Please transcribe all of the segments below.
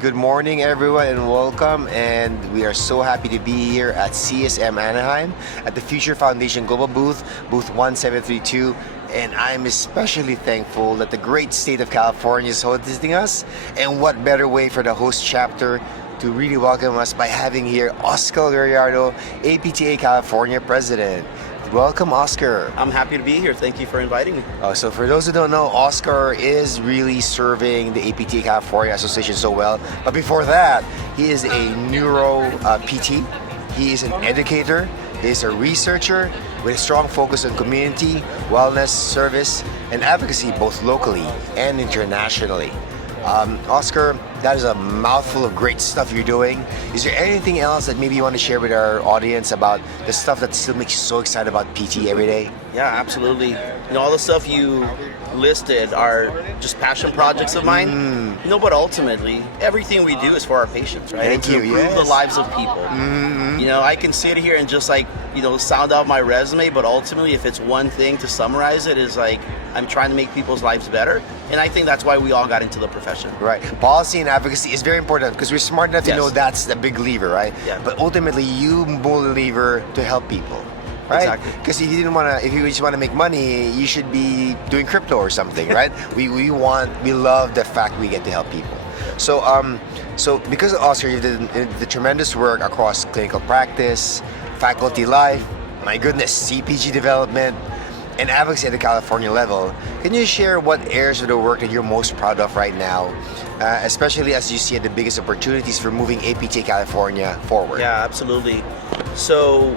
good morning, everyone, and welcome. And we are so happy to be here at CSM Anaheim at the Future Foundation Global booth 1732. And I'm especially thankful that the great state of California is hosting us. And what better way for the host chapter to really welcome us by having here Oscar Gallardo, APTA California President. Welcome, Oscar. I'm happy to be here. Thank you for inviting me. So for those who don't know, Oscar is really serving the APTA California Association so well. But before that, he is a neuro PT. He is an educator. He is a researcher with a strong focus on community, wellness, service, and advocacy both locally and internationally. Oscar, that is a mouthful of great stuff you're doing. Is there anything else that maybe you want to share with our audience about the stuff that still makes you so excited about PT every day? Yeah, absolutely. All the stuff you listed are just passion projects of mine. But ultimately, everything we do is for our patients, right? Thank to you, improve the lives of people. I can sit here and just sound out my resume, but ultimately, if it's one thing to summarize it, is I'm trying to make people's lives better. And I think that's why we all got into the profession. Right. Policy and advocacy is very important because we're smart enough to know that's the big lever, right? Yeah. But ultimately, you pull the lever to help people. Right? Exactly. Because if you just want to make money, you should be doing crypto or something, right? we love the fact we get to help people. So because of Oscar, you did the tremendous work across clinical practice, faculty life, my goodness, CPG development, and advocacy at the California level. Can you share what areas of the work that you're most proud of right now, especially as you see the biggest opportunities for moving APTA California forward? Yeah, absolutely. So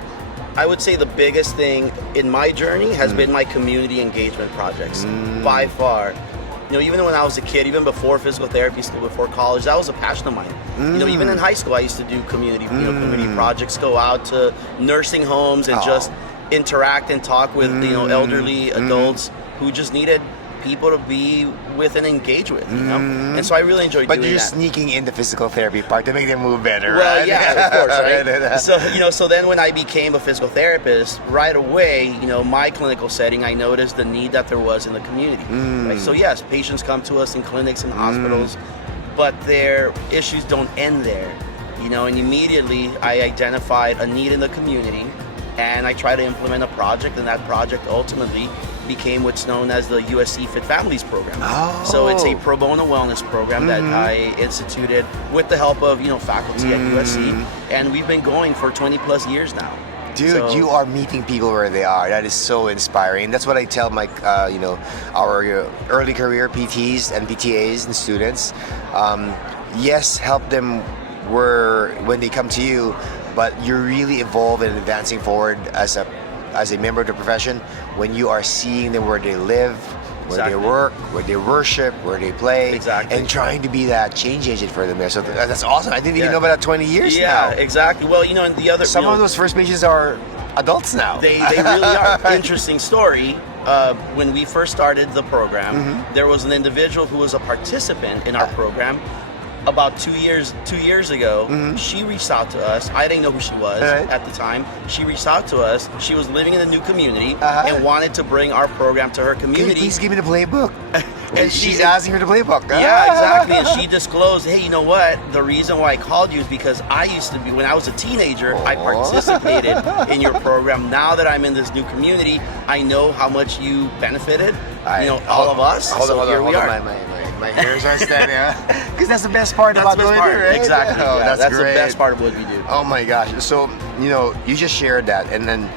I would say the biggest thing in my journey has been my community engagement projects, by far. Even when I was a kid, even before physical therapy school, before college, that was a passion of mine. Even in high school, I used to do community projects, go out to nursing homes and just interact and talk with elderly adults who just needed people to be with and engage with, and so I really enjoyed doing that. But you're sneaking in the physical therapy part to make them move better, well, right? yeah, of course, right? So then when I became a physical therapist, right away, my clinical setting, I noticed the need that there was in the community. Right? So yes, patients come to us in clinics and hospitals, but their issues don't end there, and immediately I identified a need in the community, and I tried to implement a project, and that project ultimately became what's known as the USC Fit Families program. So it's a pro bono wellness program that I instituted with the help of faculty at USC, and we've been going for 20 plus years now. Dude, you are meeting people where they are. That is so inspiring. That's what I tell my, our early career PTs and PTAs and students. Yes, help them when they come to you, but you're really evolving and advancing forward as a member of the profession when you are seeing them where they live, where they work, where they worship, where they play, and trying to be that change agent for them there. So that's awesome. I didn't even know about that 20 years now. Yeah, exactly. Well, and the other... Some of those first patients are adults now. They really are. Interesting story. When we first started the program, there was an individual who was a participant in our program. About 2 years ago, she reached out to us. I didn't know who she was at the time. She reached out to us. She was living in a new community and wanted to bring our program to her community. Can you please give me the playbook? And she's asking for the playbook. Yeah, exactly. And she disclosed, hey, you know what? The reason why I called you is because I used to be, when I was a teenager, I participated in your program. Now that I'm in this new community, I know how much you benefited, all of us. Hold on, we are. My hairs are standing, because that's the best part about what we do, right? Exactly. That's great. The best part of what we do. Oh my gosh! So you just shared that, and then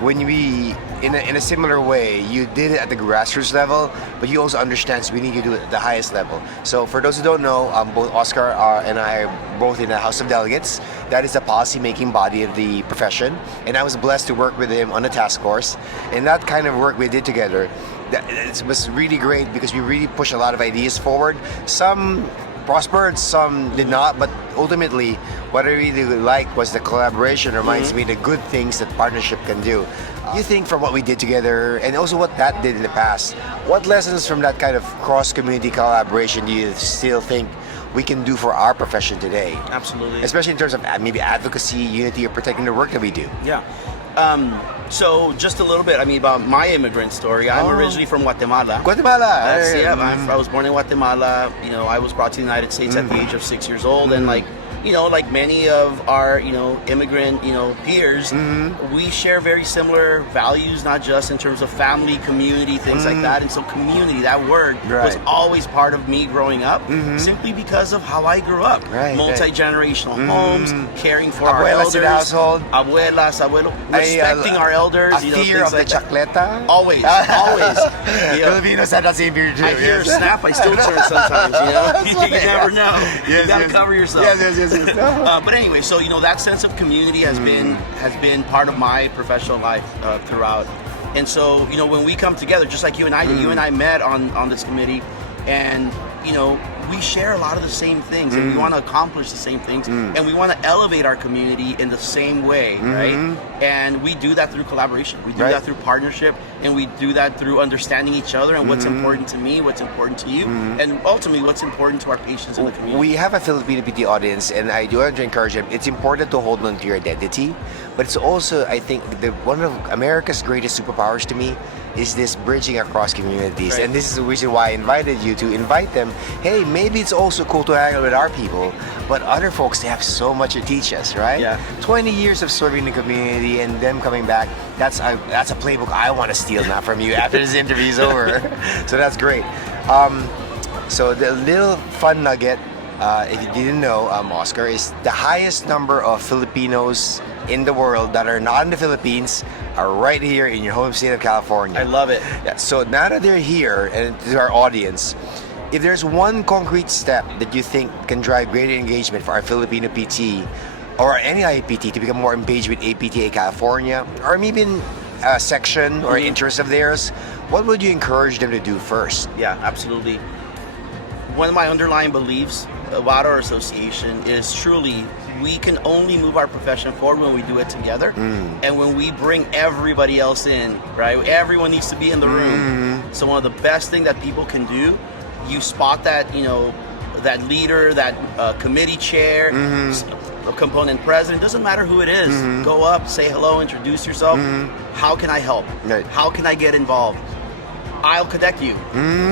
when we in a similar way, you did it at the grassroots level, but you also understand we need to do it at the highest level. So for those who don't know, both Oscar and I are both in the House of Delegates. That is the policy-making body of the profession, and I was blessed to work with him on a task force. And that kind of work we did together, it was really great because we really pushed a lot of ideas forward. Some prospered, some did not, but ultimately what I really liked was the collaboration. Reminds me the good things that partnership can do. You think from what we did together and also what that did in the past, what lessons from that kind of cross-community collaboration do you still think we can do for our profession today? Absolutely. Especially in terms of maybe advocacy, unity, or protecting the work that we do. Yeah. So just a little bit, I mean, about my immigrant story. I'm originally from Guatemala. Guatemala. I was born in Guatemala. You know, I was brought to the United States at the age of 6 years old, and like many of our, immigrant, peers, we share very similar values, not just in terms of family, community, things like that. And so community, that word, was always part of me growing up, simply because of how I grew up. Multi-generational homes, caring for our elders. In the household. Abuelas, abuelos, respecting our elders. A fear of the chacleta. Always. Filipinos have that same fear too. I hear a snap, I still turn sometimes, you never know. You gotta cover yourself. Yes. But anyway, so that sense of community has been part of my professional life throughout. And so when we come together, just like you and I did, you and I met on this committee, and we share a lot of the same things, and we want to accomplish the same things, and we want to elevate our community in the same way, right? And we do that through collaboration. We do that through partnership, and we do that through understanding each other and what's important to me, what's important to you, and ultimately what's important to our patients in the community. We have a Filipino PT audience, and I do want to encourage them. It's important to hold on to your identity, but it's also, I think, one of America's greatest superpowers to me is this bridging across communities. And this is the reason why I invited you to invite them. Hey, maybe it's also cool to hang out with our people, but other folks, they have so much to teach us, right? 20 years of serving the community and them coming back, that's a playbook I want to steal now from you after this interview is over. So that's great. So the little fun nugget, if you didn't know, Oscar, is the highest number of Filipinos in the world that are not in the Philippines are right here in your home state of California. I love it. Yeah, so now that they're here, and to our audience, if there's one concrete step that you think can drive greater engagement for our Filipino PT or any IPT to become more engaged with APTA California, or maybe in a section or interest of theirs, what would you encourage them to do first? Yeah, absolutely. One of my underlying beliefs about our association is truly we can only move our profession forward when we do it together, and when we bring everybody else in, right? Everyone needs to be in the room. So one of the best things that people can do, you spot that, that leader, that committee chair, component president, doesn't matter who it is, go up, say hello, introduce yourself. How can I help? How can I get involved? I'll connect you.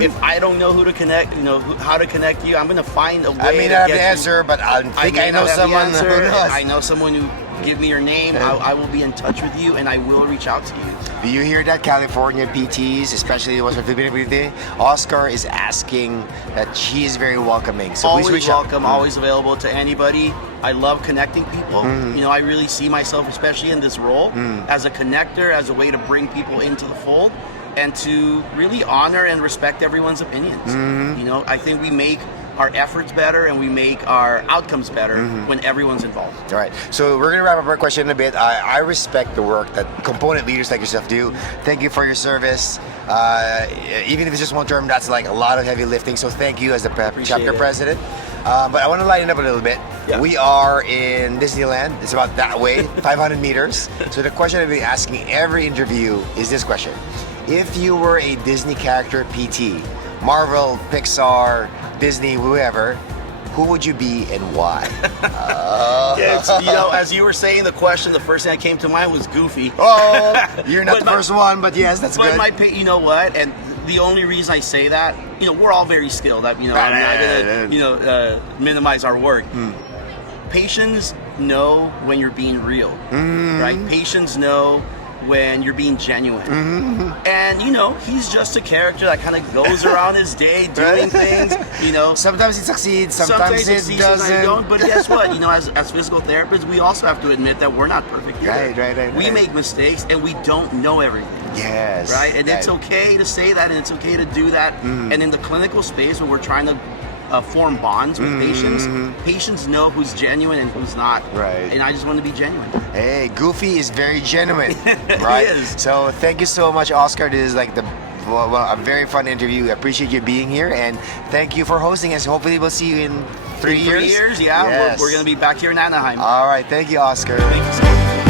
If I don't know who to connect, how to connect you, I'm going to find a way. I may not have the answer, but I think I know someone who knows. I know someone who give me your name. I will be in touch with you, and I will reach out to you. Do you hear that, California PTs, especially the ones from Filipino PT? Oscar is asking that she is very welcoming. So always please reach welcome, out. Always available to anybody. I love connecting people. I really see myself, especially in this role, as a connector, as a way to bring people into the fold, and to really honor and respect everyone's opinions. I think we make our efforts better and we make our outcomes better when everyone's involved. All right, so we're gonna wrap up our question in a bit. I respect the work that component leaders like yourself do. Thank you for your service. Even if it's just one term, that's like a lot of heavy lifting. So thank you as the chapter president. But I want to lighten up a little bit. We are in Disneyland. It's about that way, 500 meters. So the question I've been asking every interview is this question. If you were a Disney character PT, Marvel, Pixar, Disney, whoever, who would you be and why? As you were saying the question, the first thing that came to mind was Goofy. Oh, you're not the first one, but yes, that's good. You know what? And the only reason I say that, we're all very skilled. I'm not gonna, minimize our work. Patients know when you're being real, right? Patients know when you're being genuine. And he's just a character that kind of goes around his day doing things, Sometimes it succeeds, sometimes it doesn't. Sometimes don't. But guess what? As physical therapists, we also have to admit that we're not perfect either. Right. We make mistakes and we don't know everything. Yes. Right? And it's okay to say that, and it's okay to do that. And in the clinical space, when we're trying to form bonds with patients know who's genuine and who's not. Right. And I just want to be genuine. Hey, Goofy is very genuine, right? He is. So thank you so much, Oscar. This is like a very fun interview. I appreciate you being here, and thank you for hosting us. Hopefully we'll see you in 3 years. 3 years, yeah. Yes. We're going to be back here in Anaheim. All right, thank you, Oscar. Thank you so much.